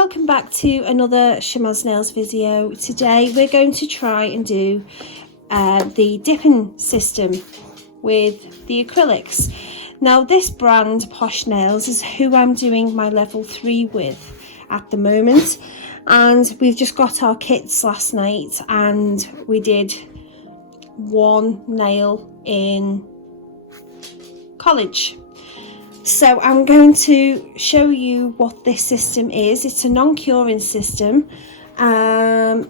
welcome back to another Shamaz Nails video. Today we're going to try and do the dipping system with the acrylics. Now this brand, Posh Nails, is who I'm doing my level 3 with at the moment, and we've just got our kits last night and we did one nail in college. So I'm going to show you what this system is. It's a non-curing system. I'm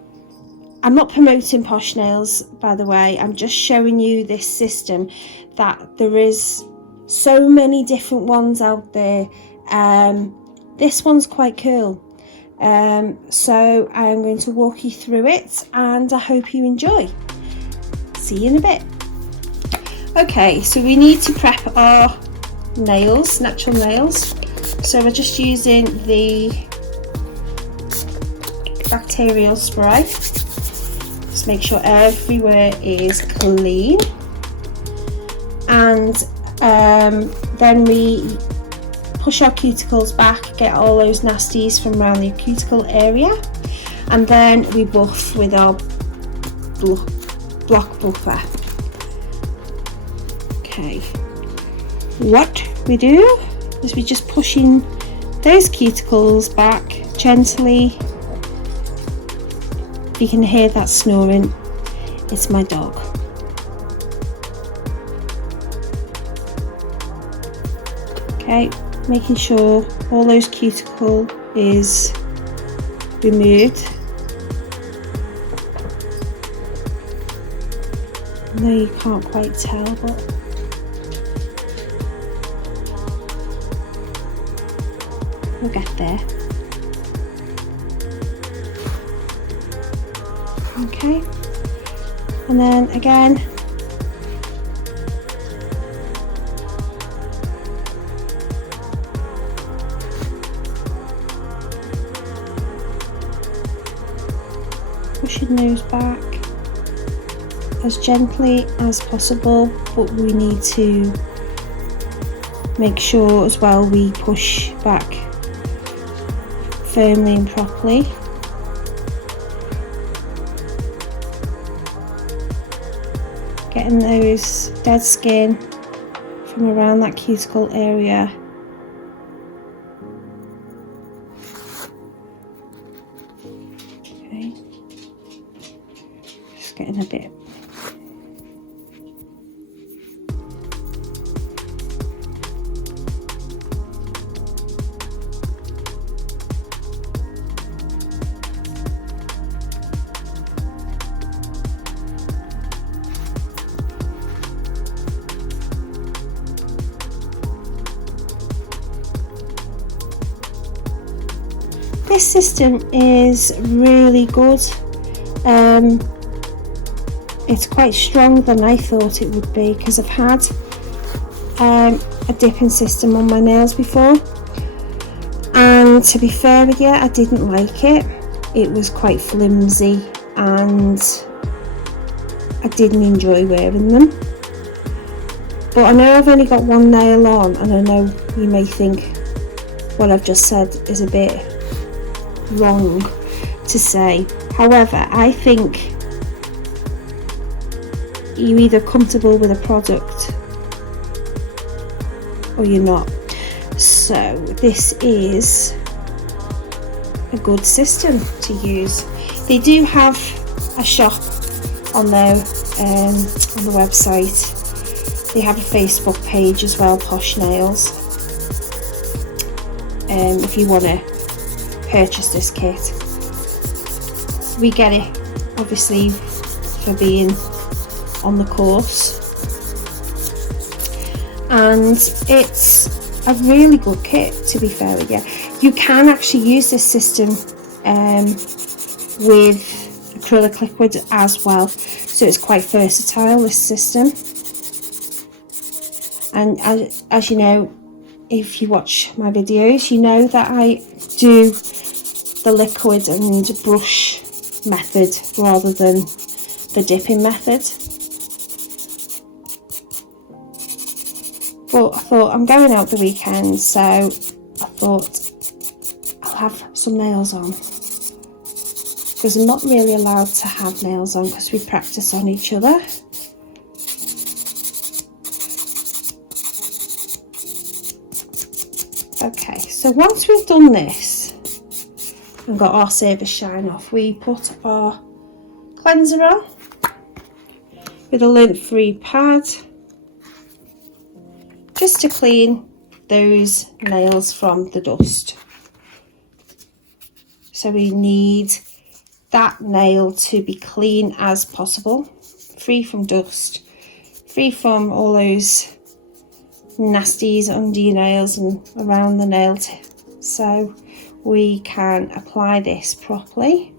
not promoting Posh Nails, by the way. I'm just showing you this system, that there is so many different ones out there. This one's quite cool. So I'm going to walk you through it and I hope you enjoy. See you in a bit. Okay, so we need to prep our nails, natural nails. So we're just using the bacterial spray. Just make sure everywhere is clean, and then we push our cuticles back, get all those nasties from around the cuticle area, and then we buff with our block buffer. Okay. What we do is we just push in those cuticles back gently. If you can hear that snoring, it's my dog. Okay, making sure all those cuticle is removed. I know you can't quite tell, but we'll get there. Okay, and then again pushing those back as gently as possible, but we need to make sure as well we push back firmly and properly. Getting those dead skin from around that cuticle area. Okay, just getting a bit. This system is really good. It's quite stronger than I thought it would be, because I've had a dipping system on my nails before, and to be fair with you, I didn't like it. It was quite flimsy and I didn't enjoy wearing them. But I know I've only got one nail on, and I know you may think what I've just said is a bit wrong to say. However, I think you're either comfortable with a product or you're not. So this is a good system to use. They do have a shop on their on the website. They have a Facebook page as well, Posh Nails. If you want to purchase this kit, we get it obviously for being on the course, and it's a really good kit, to be fair with you. You can actually use this system with acrylic liquid as well, so it's quite versatile, this system. And as you know, if you watch my videos, you know that I do the liquid and brush method rather than the dipping method. But I thought I'm going out the weekend, so I thought I'll have some nails on, because I'm not really allowed to have nails on because we practice on each other. Okay, so once we've done this and got our surface shine off, we put our cleanser on with a lint-free pad just to clean those nails from the dust. So we need that nail to be clean as possible, free from dust, free from all those nasties under your nails and around the nail tip, so we can apply this properly.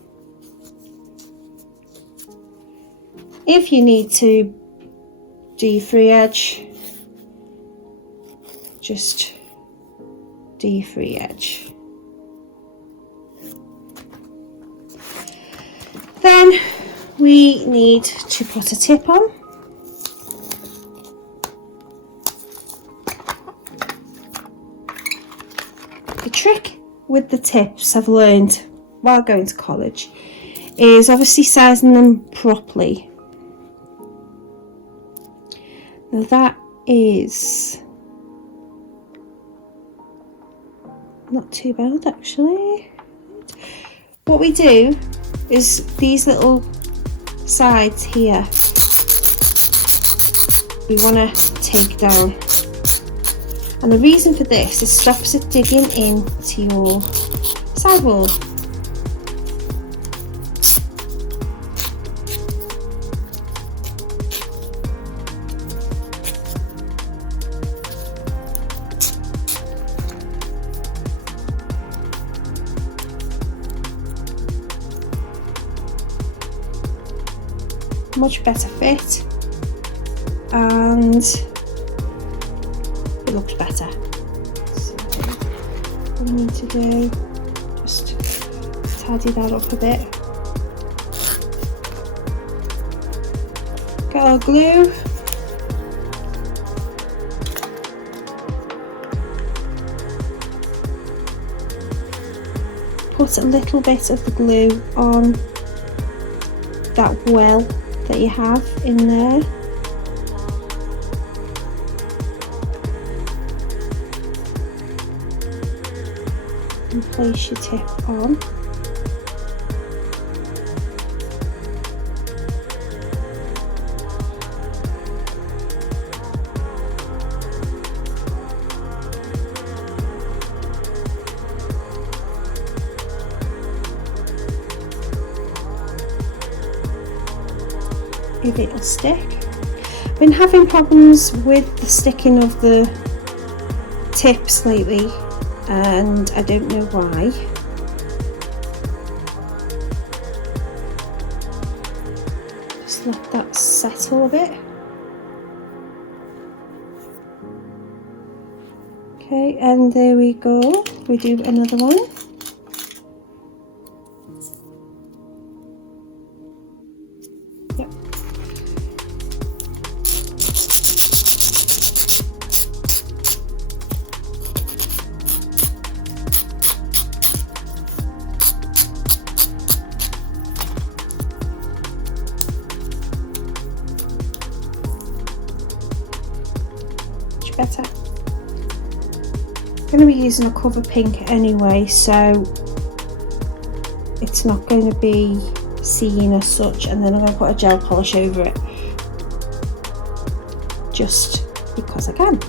If you need to do your free edge, just do your free edge. Then we need to put a tip on. The trick with the tips I've learned while going to college is obviously sizing them properly. Now that is not too bad actually. What we do is these little sides here we want to take down, and the reason for this is stops it digging into your sidewall. Much better fit, and it looks better. So what we need to do, just tidy that up a bit. Get our glue. Put a little bit of the glue on that well that you have in there. And place your tip on. If it'll stick. I've been having problems with the sticking of the tips lately, and I don't know why. Just let that settle a bit. Okay, and there we go. We do another one. Better. I'm going to be using a cover pink anyway, so it's not going to be seen as such, and then I'm going to put a gel polish over it just because I can.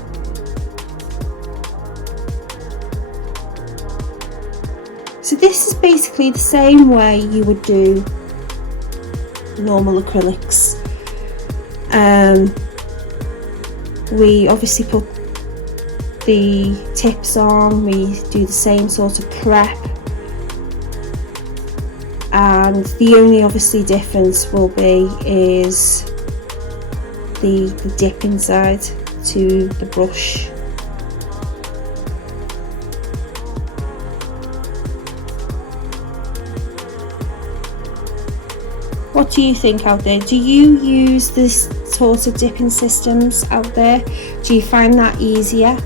So this is basically the same way you would do normal acrylics. We obviously put the tips on, we do the same sort of prep, and the only obviously difference will be is the dip inside to the brush. What do you think out there? Do you use this sort of dipping systems out there? Do you find that easier?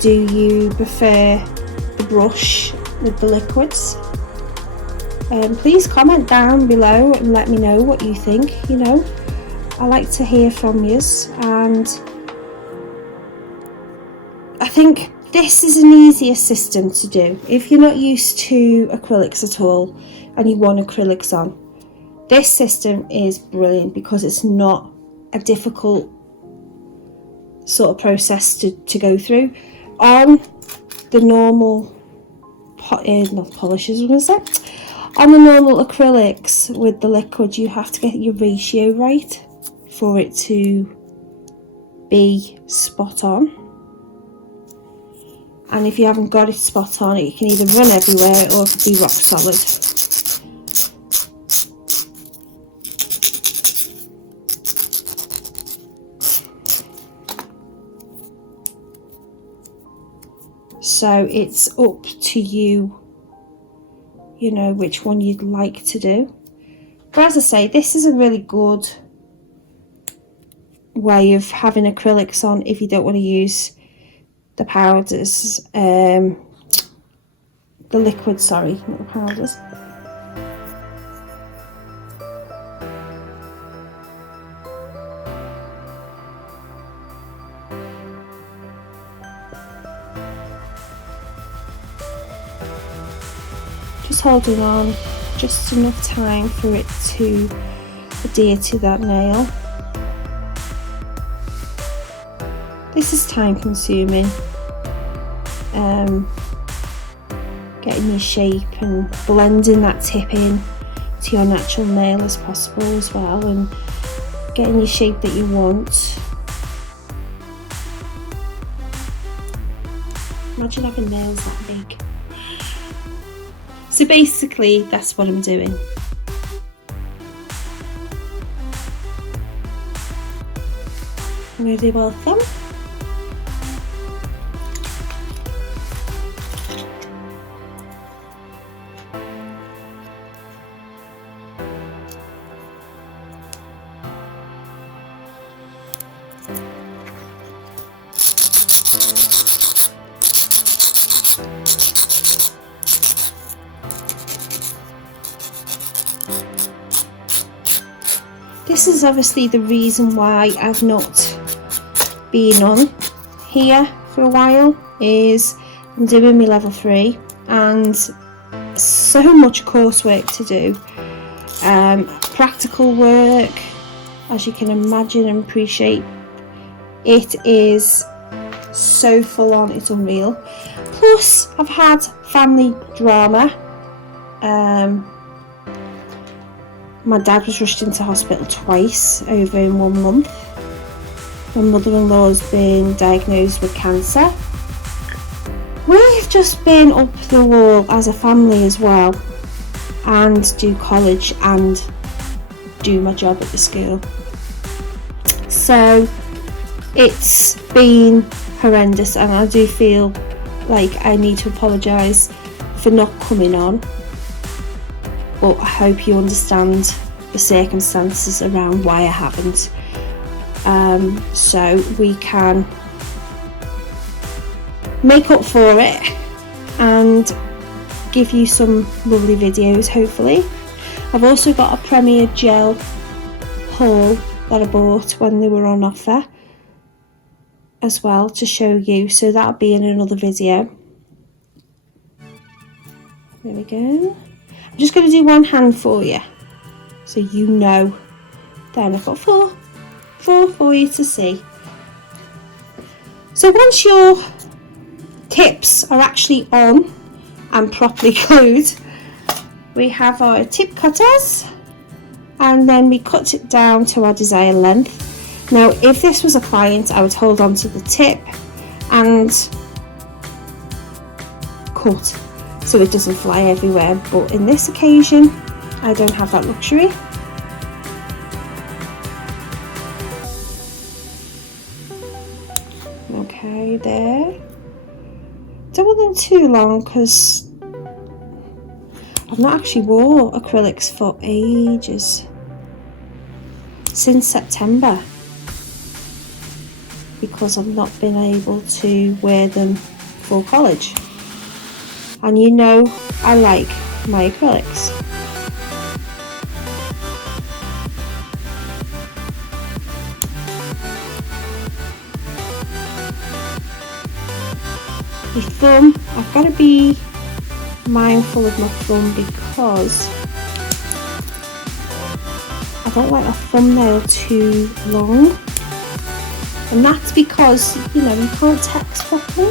Do you prefer the brush with the liquids. Please comment down below and let me know what you think. You know, I like to hear from yous, and I think this is an easier system to do. If you're not used to acrylics at all and you want acrylics on, this system is brilliant because it's not a difficult sort of process to go through. On the normal not polishes, what was that? On the normal acrylics with the liquid, you have to get your ratio right for it to be spot on. And if you haven't got it spot on, it can either run everywhere or it could be rock solid. So it's up to you, you know, which one you'd like to do. But as I say, this is a really good way of having acrylics on if you don't want to use the powders, the liquid, sorry, not the powders. Just holding on just enough time for it to adhere to that nail. This is time consuming, getting your shape and blending that tip in to your natural nail as possible as well, and getting your shape that you want. Imagine having nails that big. So basically that's what I'm doing. I'm going to do both of them. This is obviously the reason why I've not been on here for a while, is I'm doing my level 3 and so much coursework to do, practical work, as you can imagine and appreciate. It is so full on, it's unreal. Plus I've had family drama. My dad was rushed into hospital twice over in 1 month. My mother-in-law's been diagnosed with cancer. We've just been up the wall as a family as well, and do college and do my job at the school. So it's been horrendous, and I do feel like I need to apologise for not coming on. But I hope you understand the circumstances around why I haven't, so we can make up for it and give you some lovely videos, hopefully. I've also got a Premier Gel haul that I bought when they were on offer as well to show you, so that'll be in another video. There we go. I'm just going to do one hand for you, so you know. Then I've got four for you to see. So once your tips are actually on and properly glued, we have our tip cutters, and then we cut it down to our desired length. Now if this was a client, I would hold on to the tip and cut so it doesn't fly everywhere, but in this occasion I don't have that luxury. Okay, there. Don't want them too long because I've not actually wore acrylics for ages, since September, because I've not been able to wear them for college. and you know I like my acrylics. My thumb, I've got to be mindful of my thumb because I don't like a thumbnail too long, and that's because, you know, you can't text properly.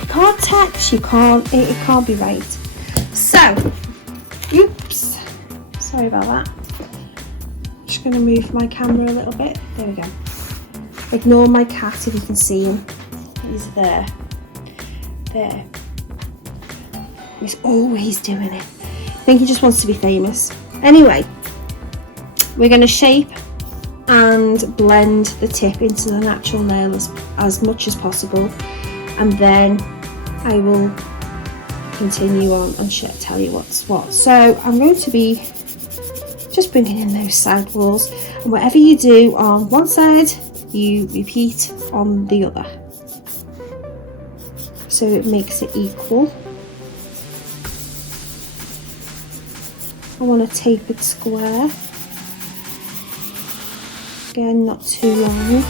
You can't text, it can't be right. So, oops, sorry about that. Just going to move my camera a little bit. There we go. Ignore my cat if you can see him. He's there. There. He's always doing it. I think he just wants to be famous. Anyway, we're going to shape and blend the tip into the natural nail as much as possible, and then I will continue on and tell you what's what. So I'm going to be just bringing in those side walls, and whatever you do on one side, you repeat on the other, so it makes it equal. I want a tapered square. Again, not too long.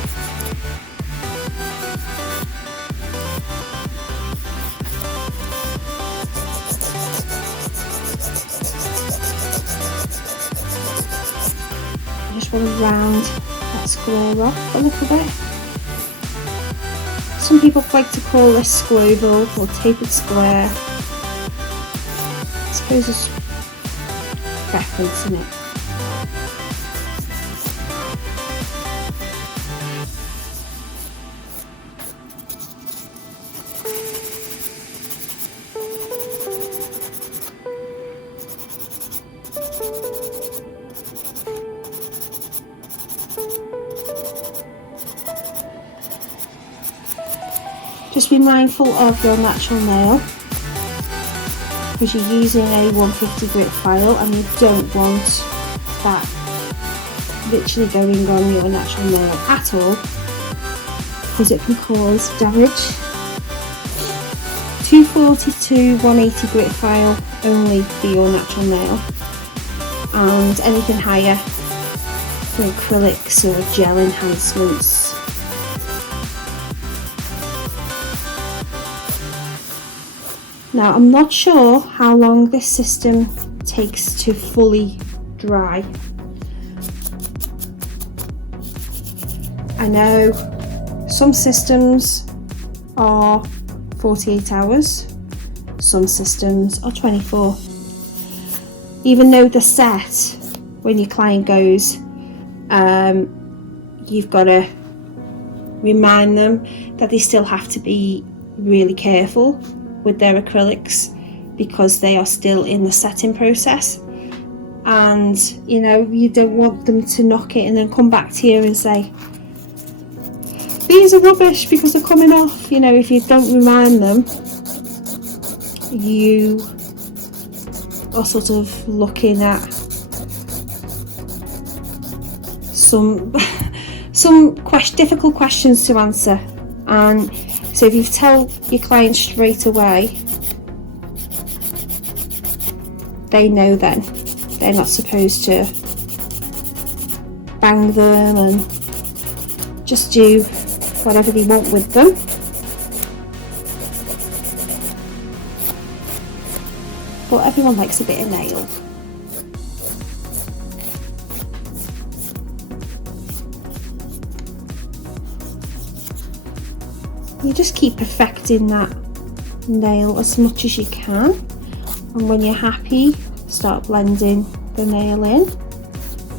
I just want to round that square off a little bit. Some people like to call this squoval or tapered square. I suppose it's preference in it. Just be mindful of your natural nail, because you're using a 150 grit file and you don't want that literally going on your natural nail at all, because it can cause damage. 240 to 180 grit file only for your natural nail, and anything higher for acrylics or gel enhancements. Now, I'm not sure how long this system takes to fully dry. I know some systems are 48 hours, some systems are 24. Even though the set, when your client goes, you've got to remind them that they still have to be really careful with their acrylics because they are still in the setting process, and you know, you don't want them to knock it and then come back to you and say these are rubbish because they're coming off. You know, if you don't remind them, you are sort of looking at some difficult questions to answer. And so if you tell your client straight away, they know then they're not supposed to bang them and just do whatever they want with them. But everyone likes a bit of nail. You just keep perfecting that nail as much as you can, and when you're happy, start blending the nail in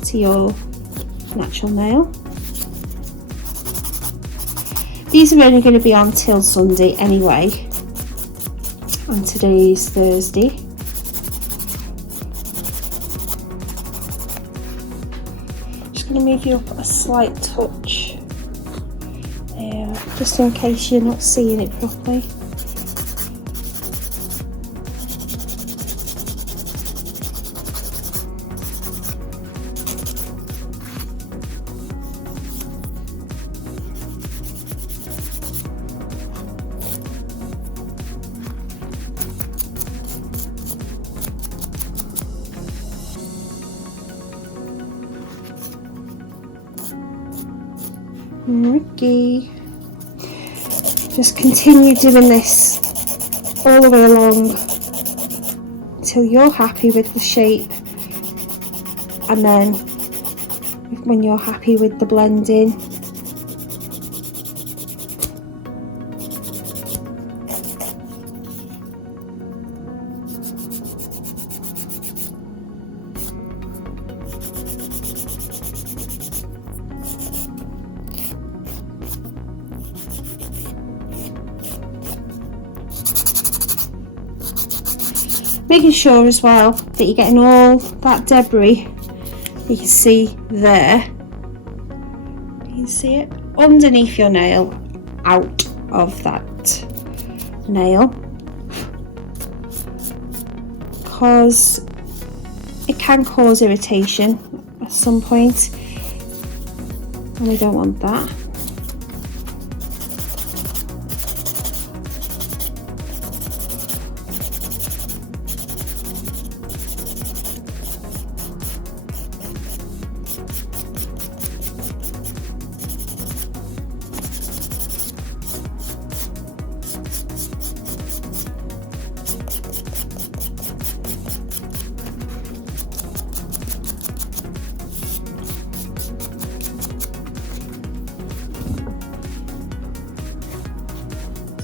to your natural nail. These are only going to be on till Sunday anyway, and today's Thursday. Just going to move you up a slight touch there, just in case you're not seeing it properly. Ricky. Just continue doing this all the way along until you're happy with the shape, and then when you're happy with the blending, making sure as well that you're getting all that debris. You can see there, you can see it underneath your nail, out of that nail, because it can cause irritation at some point, and we don't want that.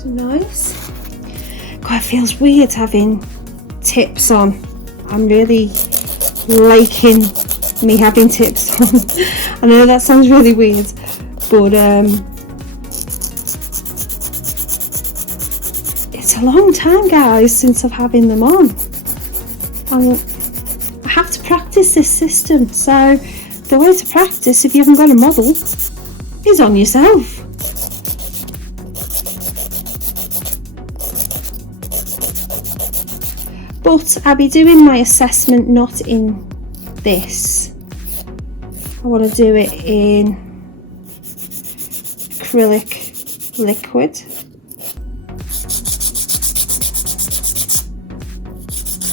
Nice. God, it feels weird having tips on. I'm really liking me having tips on. I know that sounds really weird, but it's a long time, guys, since I've having them on. I have to practice this system, so the way to practice, if you haven't got a model, is on yourself. But I'll be doing my assessment not in this. I want to do it in acrylic liquid,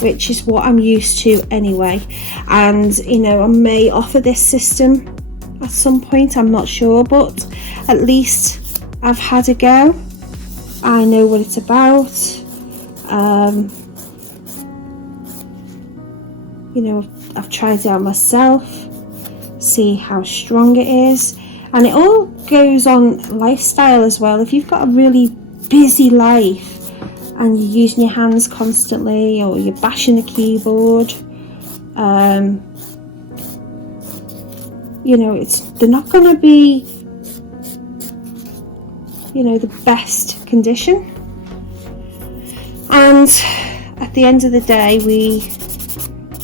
which is what I'm used to anyway. And you know, I may offer this system at some point, I'm not sure, but at least I've had a go. I know what it's about. You know, I've tried it out myself, see how strong it is, and it all goes on lifestyle as well. If you've got a really busy life and you're using your hands constantly, or you're bashing the keyboard, you know, they're not going to be, you know, the best condition. And at the end of the day, we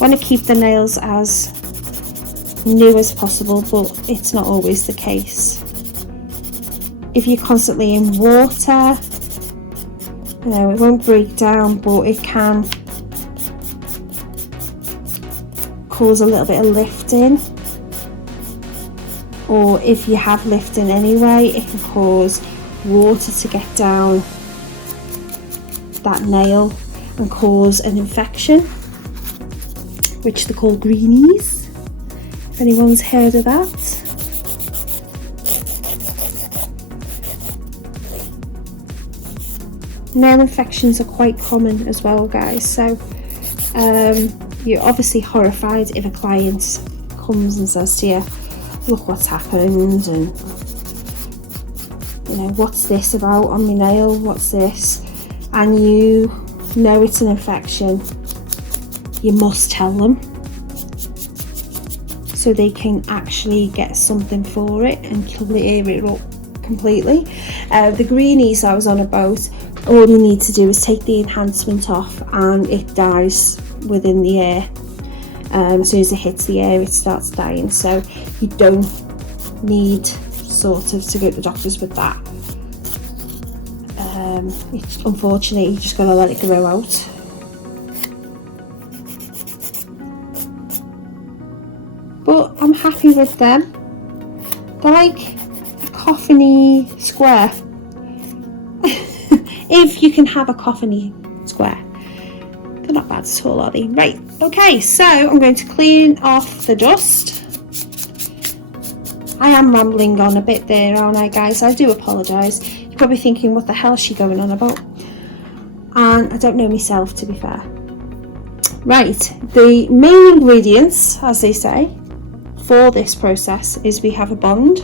want to keep the nails as new as possible, but it's not always the case. If you're constantly in water, you know, it won't break down, but it can cause a little bit of lifting. Or if you have lifting anyway, it can cause water to get down that nail and cause an infection, which they call greenies, if anyone's heard of that. Nail infections are quite common as well, guys, so you're obviously horrified if a client comes and says to you, look what's happened, and you know, what's this about on my nail, what's this, and you know it's an infection. You must tell them so they can actually get something for it and clear it up completely. The greenies I was on about, all you need to do is take the enhancement off and it dies within the air. As soon as it hits the air, it starts dying, so you don't need sort of to go to the doctors with that. Unfortunately, you just got to let it grow out. But I'm happy with them. They're like a coffin-y square. If you can have a coffin-y square. They're not bad at all, are they? Right, okay, so I'm going to clean off the dust. I am rambling on a bit there, aren't I, guys? I do apologise. You're probably thinking, what the hell is she going on about? And I don't know myself, to be fair. Right, the main ingredients, as they say, for this process is we have a bond.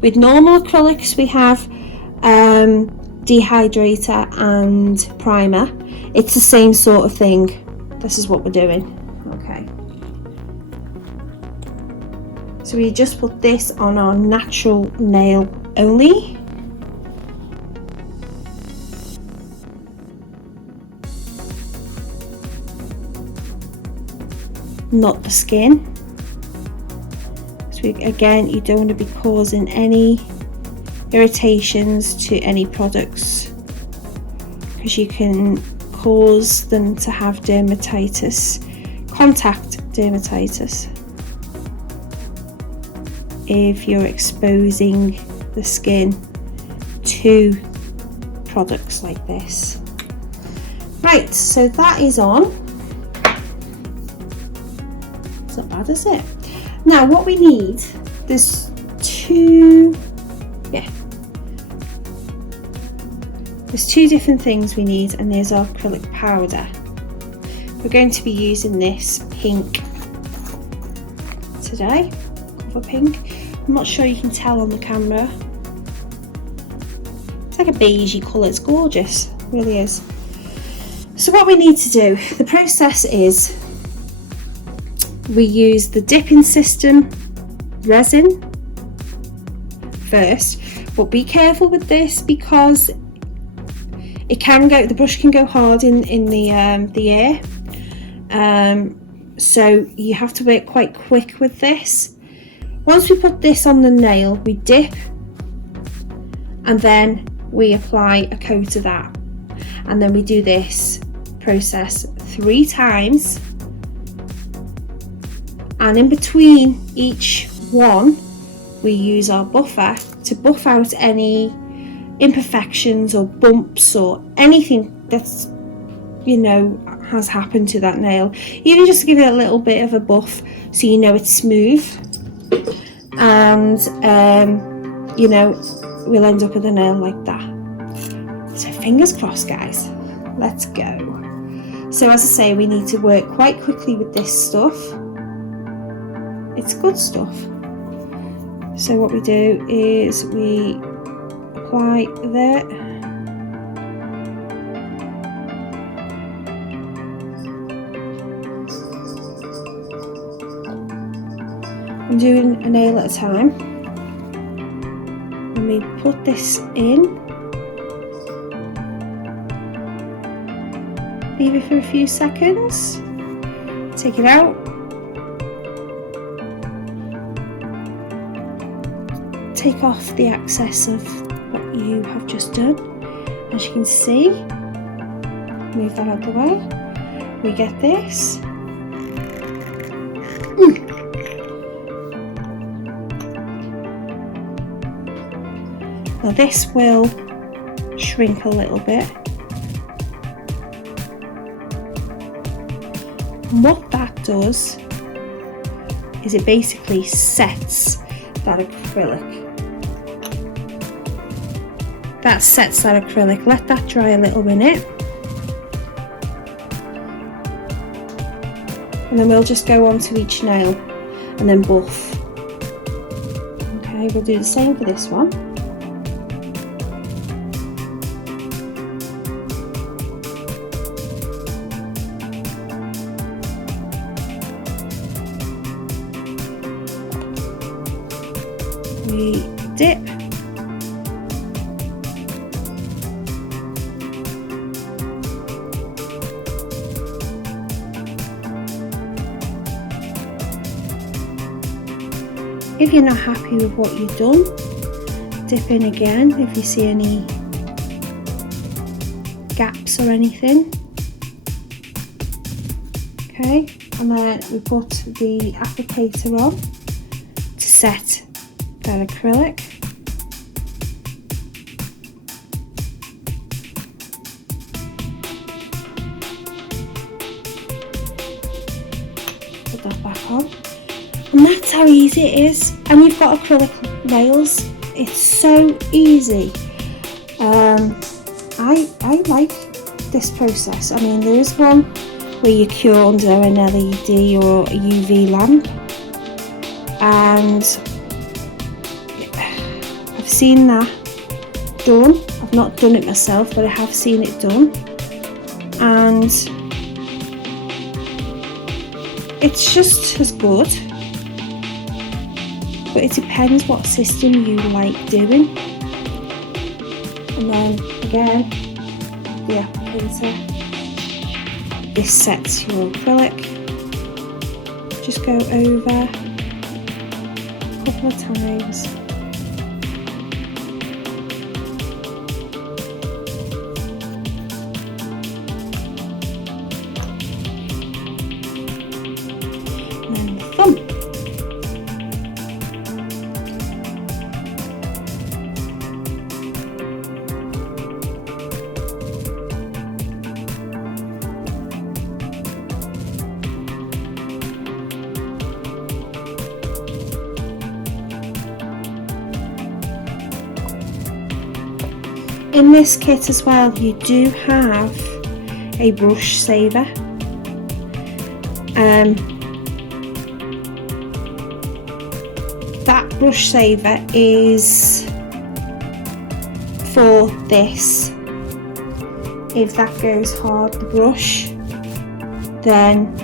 With normal acrylics, we have dehydrator and primer. It's the same sort of thing. This is what we're doing. Okay. So we just put this on our natural nail only. Not the skin. So again, you don't want to be causing any irritations to any products, because you can cause them to have dermatitis, contact dermatitis, if you're exposing the skin to products like this. Right, so that is on. It's not bad, is it? Now what we need, there's two different things we need, and there's our acrylic powder. We're going to be using this pink today, cover pink. I'm not sure you can tell on the camera. It's like a beigey colour, it's gorgeous, it really is. So what we need to do, the process is we use the dipping system resin first, but be careful with this because it can go, the brush can go hard in the air, so you have to work quite quick with this. Once we put this on the nail, we dip and then we apply a coat of that, and then we do this process 3 times, and in between each one we use our buffer to buff out any imperfections or bumps or anything that's, you know, has happened to that nail. Even just to give it a little bit of a buff so you know it's smooth, and you know, we'll end up with a nail like that. So fingers crossed, guys, let's go. So as I say, we need to work quite quickly with this stuff. It's good stuff. So what we do is we apply that, I'm doing a nail at a time, and we put this in, leave it for a few seconds, take it out, take off the excess of what you have just done. As you can see, move that out of the way, we get this. Now this will shrink a little bit, and what that does is it basically sets that acrylic. That sets that acrylic. Let that dry a little minute, and then we'll just go on to each nail and then buff. Okay, we'll do the same for this one. We dip, if you're not happy with what you've done, dip in again if you see any gaps or anything. Okay, and then we put the applicator on to set that acrylic. Put that back on, and that's That's how easy it is. And you've got acrylic nails. It's so easy. I like this process. I mean, there is one where you cure under an LED or a UV lamp, and I've seen that done. I've not done it myself, but I have seen it done, and it's just as good, but it depends what system you like doing. And then again, the applicator, this sets your acrylic. Just go over a couple of times. And then the thumb. In this kit as well, you do have a brush saver. That brush saver is for this. If that goes hard, the brush, then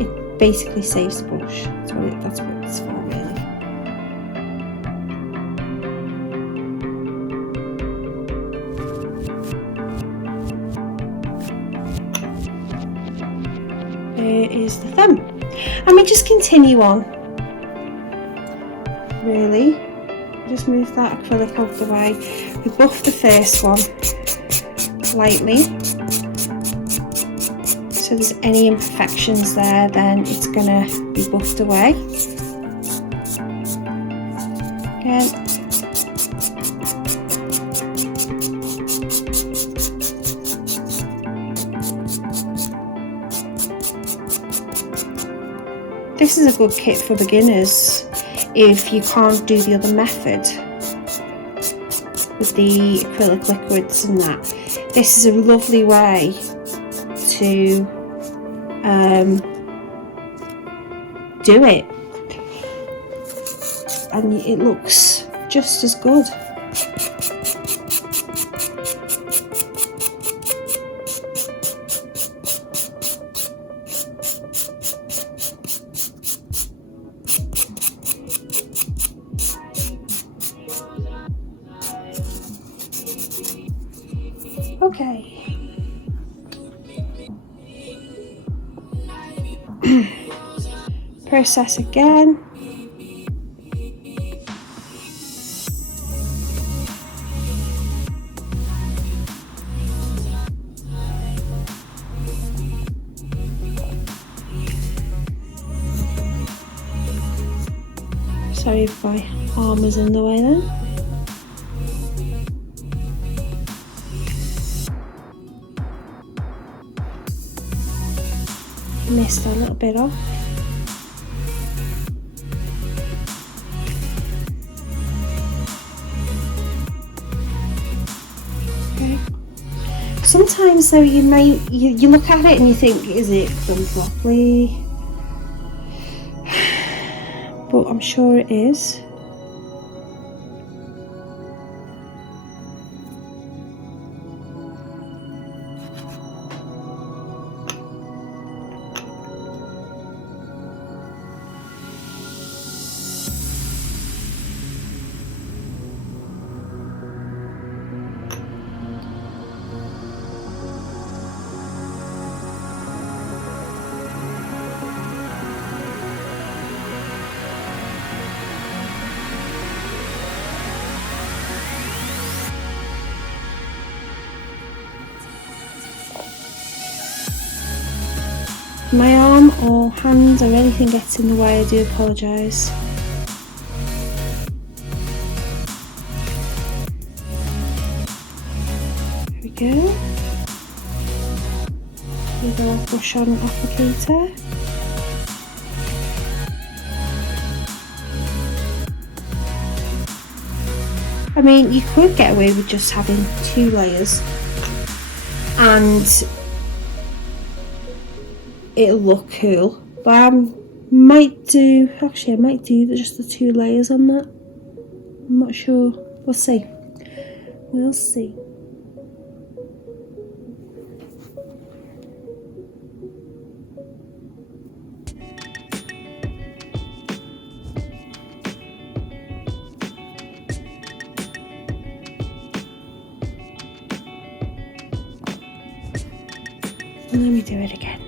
it basically saves the brush. That's what it's for, really. There is the thumb, and we just continue on. Really, just move that acrylic out of the way. We buff the first one lightly, so there's any imperfections there, then it's gonna be buffed away. Again. This is a good kit for beginners if you can't do the other method with the acrylic liquids and that. This is a lovely way to do it, and it looks just as good. Okay. Process again. Sorry if my arm was in the way then. Missed a little bit off. Okay. Sometimes though you look at it and you think, is it done properly? But I'm sure it is. My arm or hand or anything gets in the way, I do apologise. There we go. with a brush on applicator. I mean, you could get away with just having 2 layers and it'll look cool, but I might do just the 2 layers on that. I'm not sure. We'll see. We'll see. Let me do it again.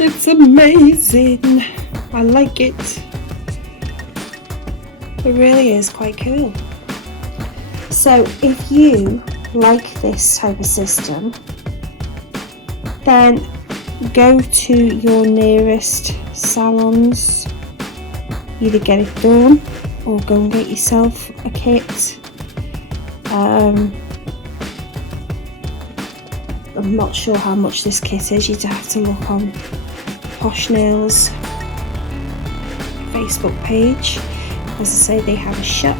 It's amazing. I like it. It really is quite cool. So if you like this type of system, then go to your nearest salons, either get it done or go and get yourself a kit. I'm not sure how much this kit is. You'd have to look on Posh Nails Facebook page. As I say, they have a shop.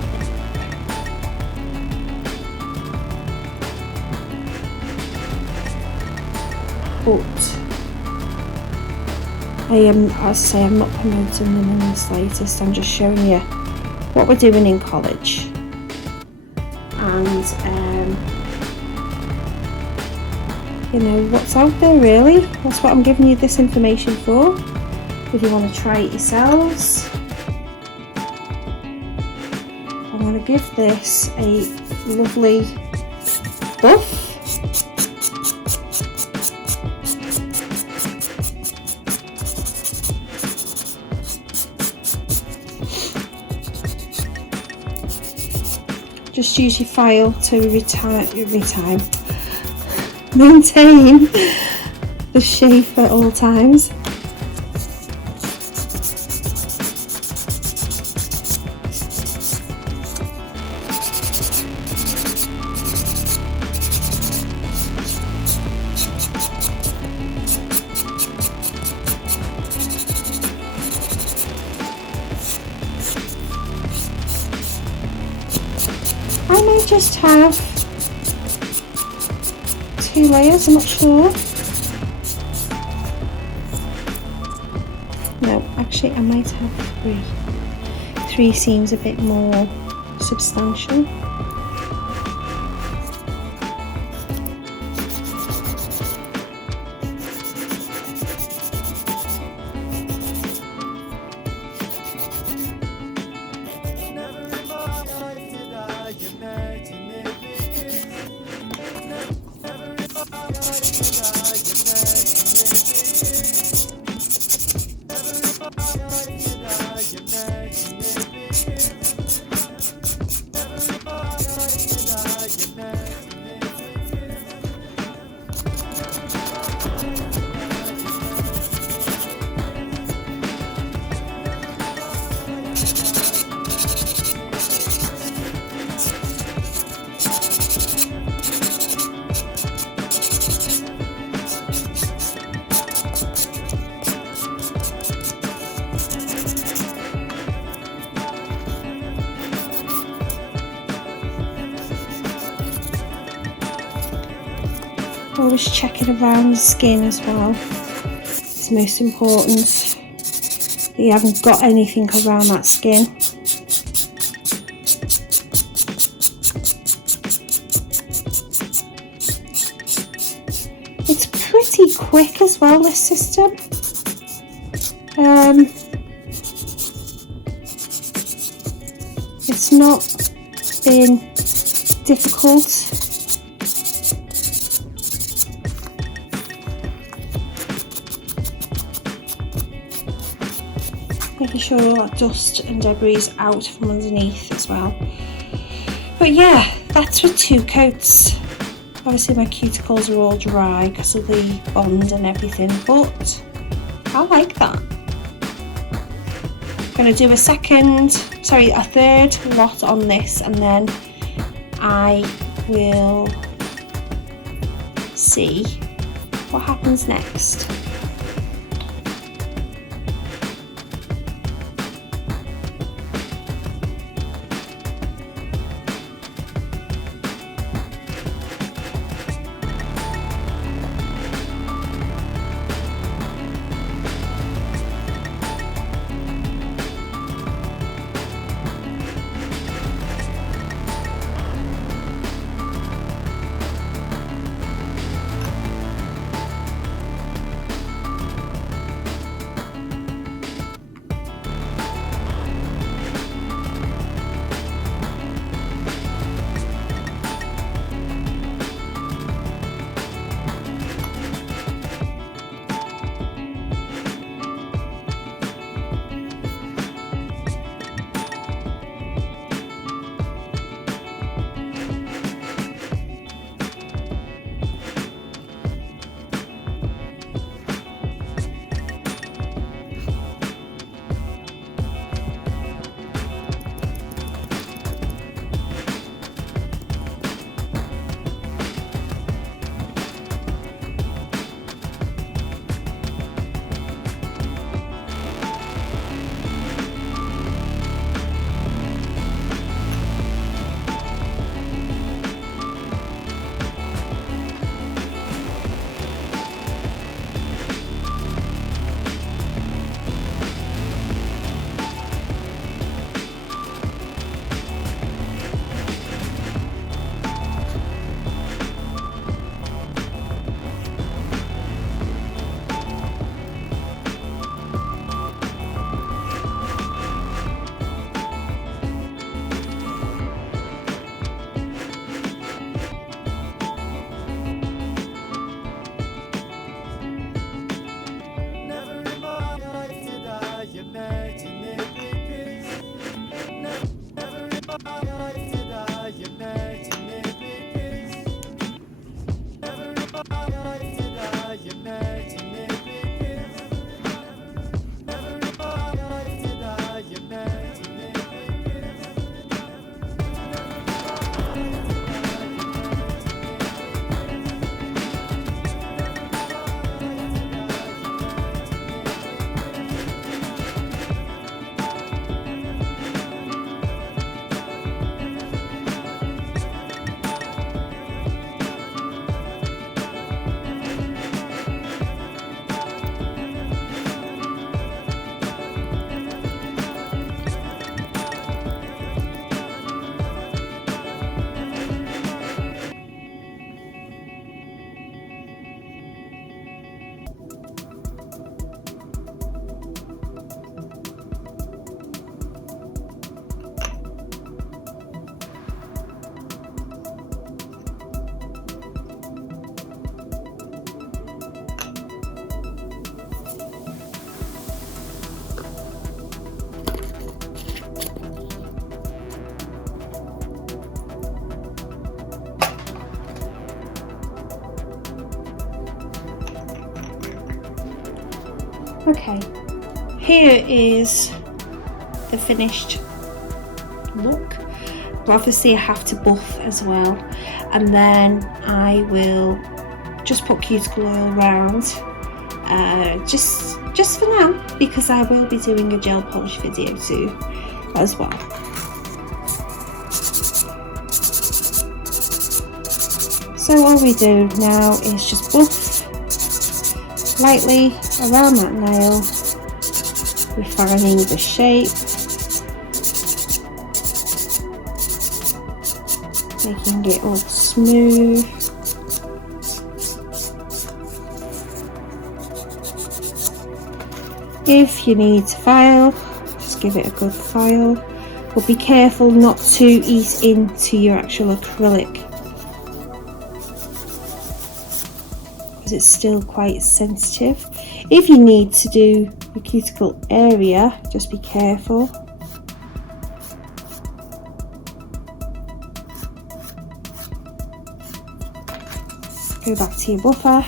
But I'm not promoting them in the slightest. I'm just showing you what we're doing in college, and you know what's out there really. That's what I'm giving you this information for. If you want to try it yourselves, I'm going to give this a lovely buff. Just use your file to maintain the shape at all times. I may just have 2 layers, I'm not sure. No, actually I might have 3. 3 seems a bit more substantial. Always checking around the skin as well. It's most important that you haven't got anything around that skin. It's pretty quick as well, this system. It's not been difficult. Making sure all that dust and debris is out from underneath as well. But yeah, that's with 2 coats. Obviously my cuticles are all dry because of the bond and everything, but I like that. I'm going to do a third lot on this, and then I will see what happens next. Okay, here is the finished look. But obviously I have to buff as well, and then I will just put cuticle oil around, just for now, because I will be doing a gel polish video too as well. So all we do now is just buff lightly around that nail, refining the shape, making it all smooth. If you need to file, just give it a good file, but be careful not to eat into your actual acrylic, because it's still quite sensitive. If you need to do the cuticle area, just be careful. go back to your buffer.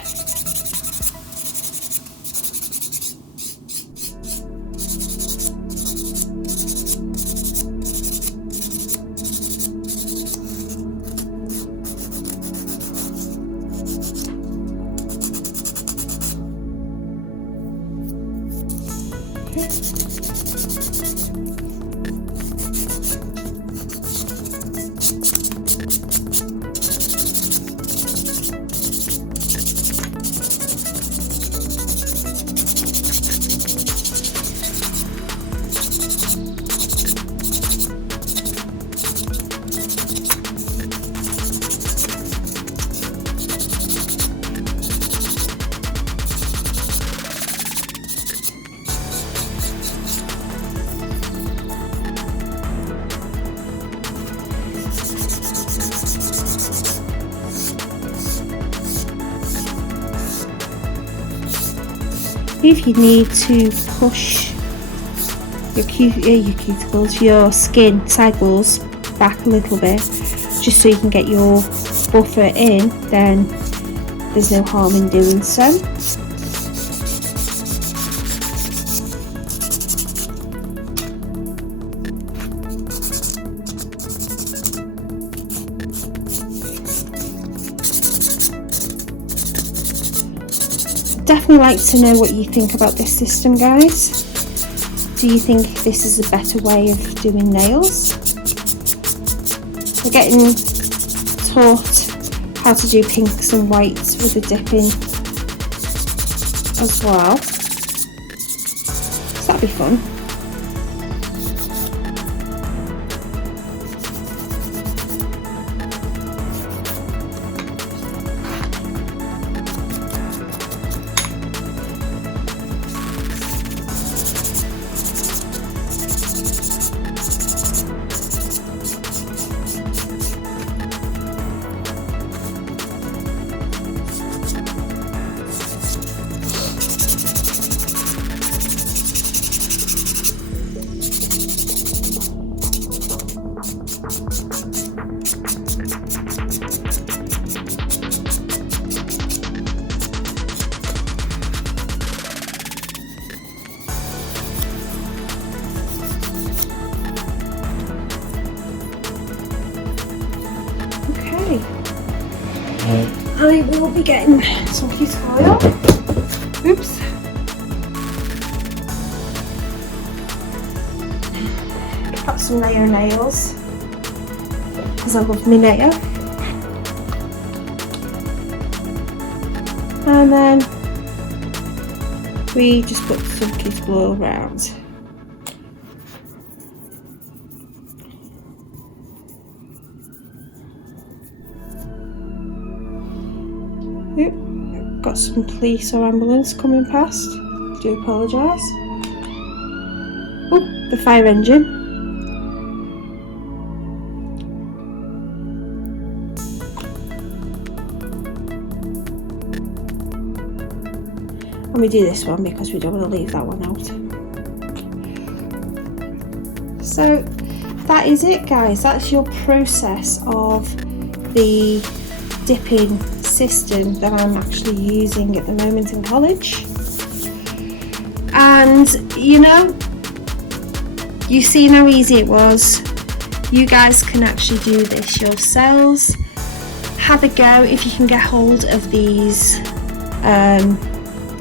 If you need to push your cuticles, your skin sidewalls back a little bit, just so you can get your buffer in, then there's no harm in doing so. Definitely like to know what you think about this system, guys. Do you think this is a better way of doing nails? We're getting taught how to do pinks and whites with the dipping as well, so that'd be fun. I will be getting some cuticle oil. Oops. Got some layer nails because I love my nail. And then we just put some cuticle oil around. Got some police or ambulance coming past. Do apologise. Oh, the fire engine. And we do this one because we don't want to leave that one out. So that is it, guys. That's your process of the dipping system that I'm actually using at the moment in college. And you know, you've seen how easy it was. You guys can actually do this yourselves. Have a go if you can get hold of these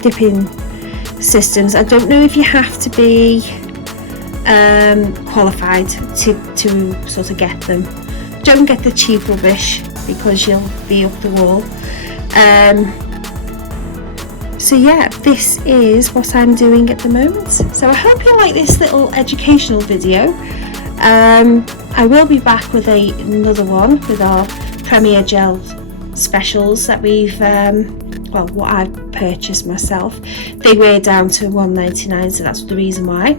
dipping systems. I don't know if you have to be qualified to sort of get them. Don't get the cheap rubbish because you'll be up the wall. So yeah, this is what I'm doing at the moment. So I hope you like this little educational video. I will be back with another one with our Premier Gel specials that we've well, what I've purchased myself. They were down to £1.99, so that's the reason why.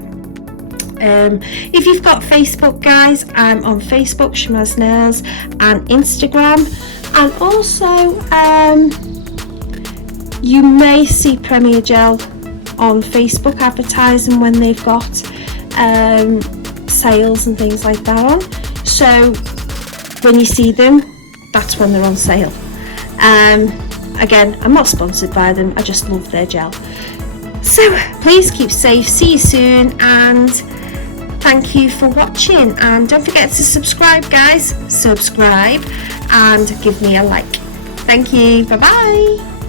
If you've got Facebook, guys, I'm on Facebook, Shamaz Nails, and Instagram, and also you may see Premier Gel on Facebook advertising when they've got sales and things like that on. So when you see them, that's when they're on sale. Again, I'm not sponsored by them, I just love their gel. So please keep safe, see you soon, and thank you for watching, and don't forget to subscribe, guys. Subscribe and give me a like. Thank you, bye bye.